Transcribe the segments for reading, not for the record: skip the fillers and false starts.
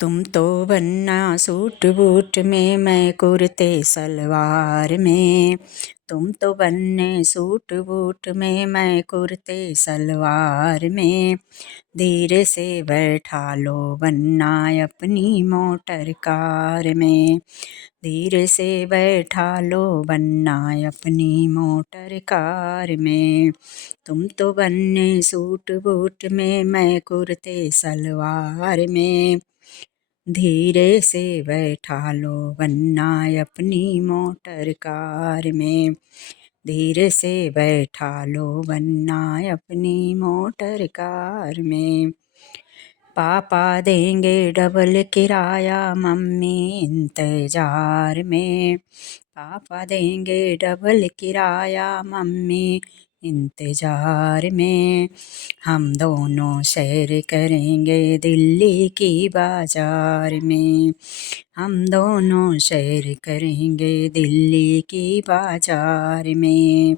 तुम तो बनना सूट बूट में, मैं कुर्ते सलवार में। तुम तो बनने सूट बूट में, मैं कुर्ते सलवार में। धीरे से बैठा लो बनना अपनी मोटर कार में। धीरे से बैठा लो बनना अपनी मोटर कार में। तुम तो बनने सूट बूट में, मैं कुर्ते सलवार में। धीरे से बैठा लो बनना अपनी मोटर कार में। धीरे से बैठा लो बनना अपनी मोटर कार में। पापा देंगे डबल किराया, मम्मी इंतजार में। पापा देंगे डबल किराया, मम्मी इंतजार में। हम दोनों सैर करेंगे दिल्ली की बाजार में। हम दोनों सैर करेंगे दिल्ली की बाजार में।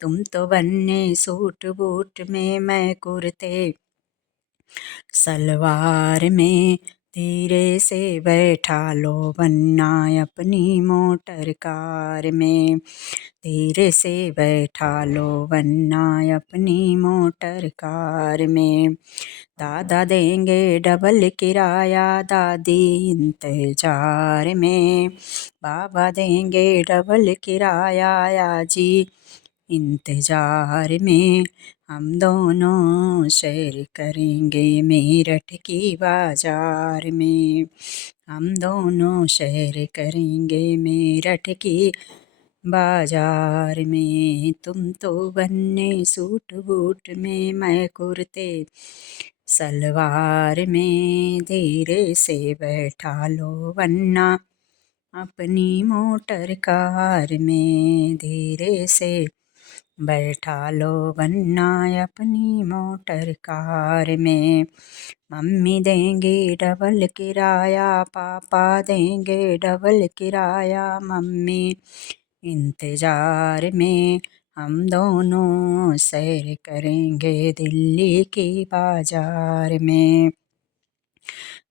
तुम तो बनने सूट बूट में, मैं कुर्ते सलवार में। धीरे से बैठा लो बनना अपनी मोटर कार में। धीरे से बैठा लो बनना अपनी मोटर कार में। दादा देंगे डबल किराया, दादी इंतजार में। बाबा देंगे डबल किराया, आजी इंतजार में। हम दोनों सैर करेंगे मेरठ की बाजार में। हम दोनों सैर करेंगे मेरठ की बाजार में। तुम तो बनने सूट बूट में, मैं कुर्ते सलवार में। धीरे से बैठा लो बनना अपनी मोटर कार में। धीरे से बैठा लो बनना अपनी मोटर कार में। मम्मी देंगे डबल किराया, पापा देंगे डबल किराया, मम्मी इंतजार में। हम दोनों सैर करेंगे दिल्ली की बाजार में।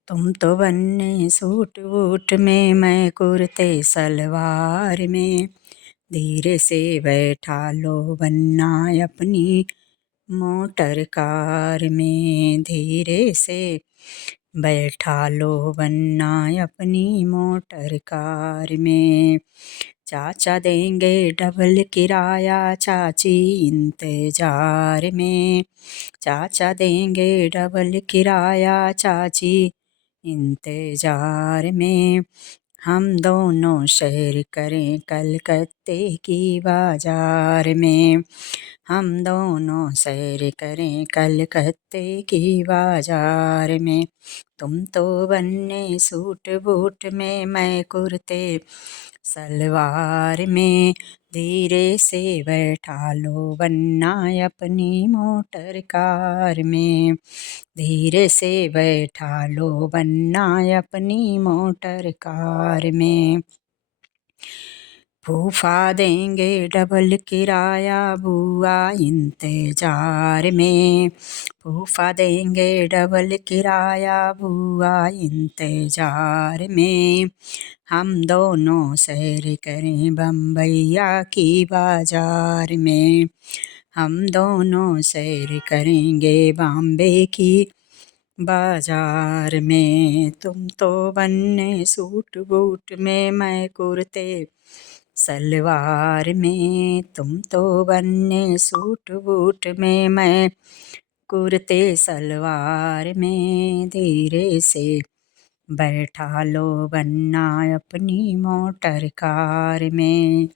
तुम तो बनने सूट बूट में, मैं कुर्ते सलवार में। धीरे से बैठा लो बनना अपनी मोटर कार में। धीरे से बैठा लो बनना अपनी मोटर कार में। चाचा देंगे डबल किराया, चाची इंतजार में। चाचा देंगे डबल किराया, चाची इंतजार में। हम दोनों सैर करें कलकत्ते की बाजार में। हम दोनों सैर करें कलकत्ते की बाजार में। तुम तो बनने सूट बूट में, मैं कुर्ते सलवार में। धीरे से बैठा लो बनना अपनी मोटर कार में। धीरे से बैठा लो बनना अपनी मोटर कार में। फूफा देंगे डबल किराया, बुआ इंतजार में। फूफा देंगे डबल किराया, बुआ इंतजार में। हम दोनों सैर करें बम्बैया की बाजार में। हम दोनों सैर करेंगे बॉम्बे की बाजार में। तुम तो बनने सूट बूट में, मैं कुर्ते सलवार में। तुम तो बनने सूट बूट में, मैं कुर्ते सलवार में। धीरे से बैठा लो बनना अपनी मोटर कार में।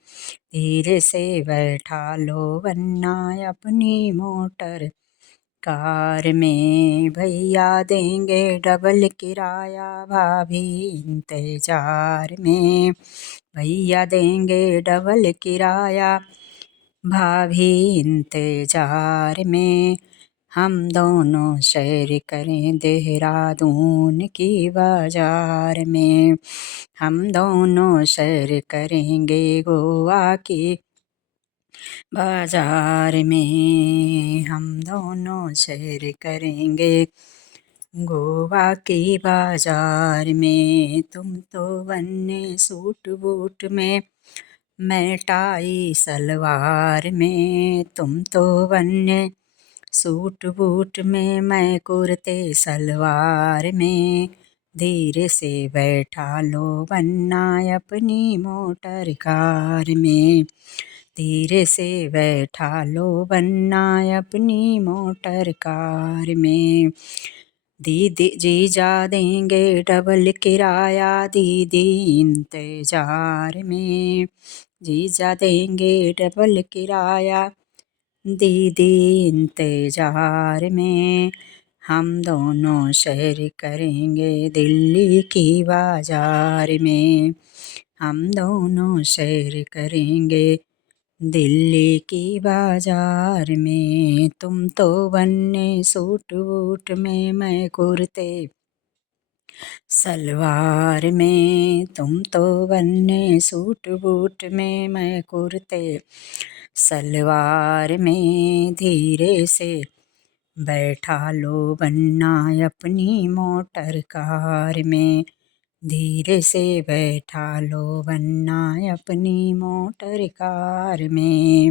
धीरे से बैठा लो बनना अपनी मोटर कार में। भैया देंगे डबल किराया, भाभी इंतजार में। भैया देंगे डबल किराया, भाभी इंतजार में। हम दोनों सैर करें देहरादून की बाजार में। हम दोनों सैर करेंगे गोवा की बाजार में। हम दोनों सैर करेंगे गोवा की बाजार में तुम तो बन्ने सूट बूट में, मैं टाई सलवार में। तुम तो बन्ने सूट बूट में, मैं कुर्ते सलवार में। धीरे से बैठा लो बन्ना अपनी मोटर कार में। धीरे से बैठा लो बन्ना अपनी मोटर कार में। दीदी जीजा देंगे डबल किराया दीदी इंतजार में। जीजा देंगे डबल किराया दीदी इंतजार में। हम दोनों सैर करेंगे दिल्ली की बाजार में। हम दोनों सैर करेंगे दिल्ली की बाजार में। तुम तो बन्ने सूट बूट में, मैं कुर्ते सलवार में। तुम तो बन्ने सूट बूट में, मैं कुर्ते सलवार में। धीरे से बैठा लो बन्ना अपनी मोटर कार में। धीरे से बैठा लो बन्ना अपनी मोटर कार में।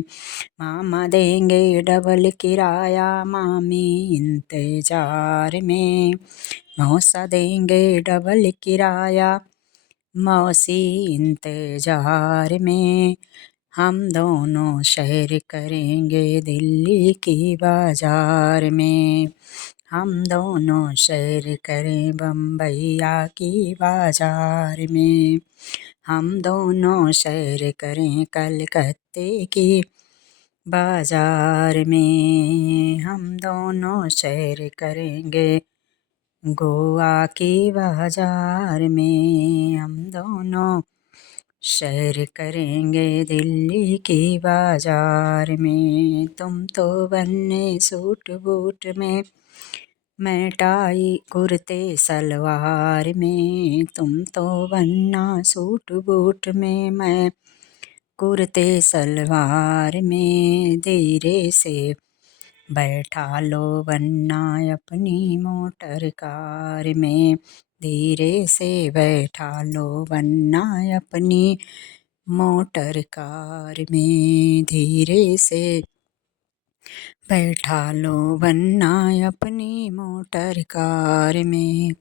मामा देंगे डबल किराया मामी इंतजार में। मौसा देंगे डबल किराया मौसी इंतजार में। हम दोनों सैर करेंगे दिल्ली की बाजार में। हम दोनों सैर करें बम्बैया की बाजार में। हम दोनों सैर करें कलकत्ते की बाजार में। हम दोनों सैर करेंगे गोवा की बाजार में। हम दोनों सैर करेंगे दिल्ली की बाजार में। तुम तो बन्ने सूट बूट में, मैं टाई कुर्ते सलवार में। तुम तो बन्ना सूट बूट में, मैं कुर्ते सलवार में। धीरे से बैठा लो बन्ना अपनी मोटर कार में। धीरे से बैठा लो बन्ना अपनी मोटर कार में। धीरे से बैठा लो बन्ना अपनी मोटर कार में।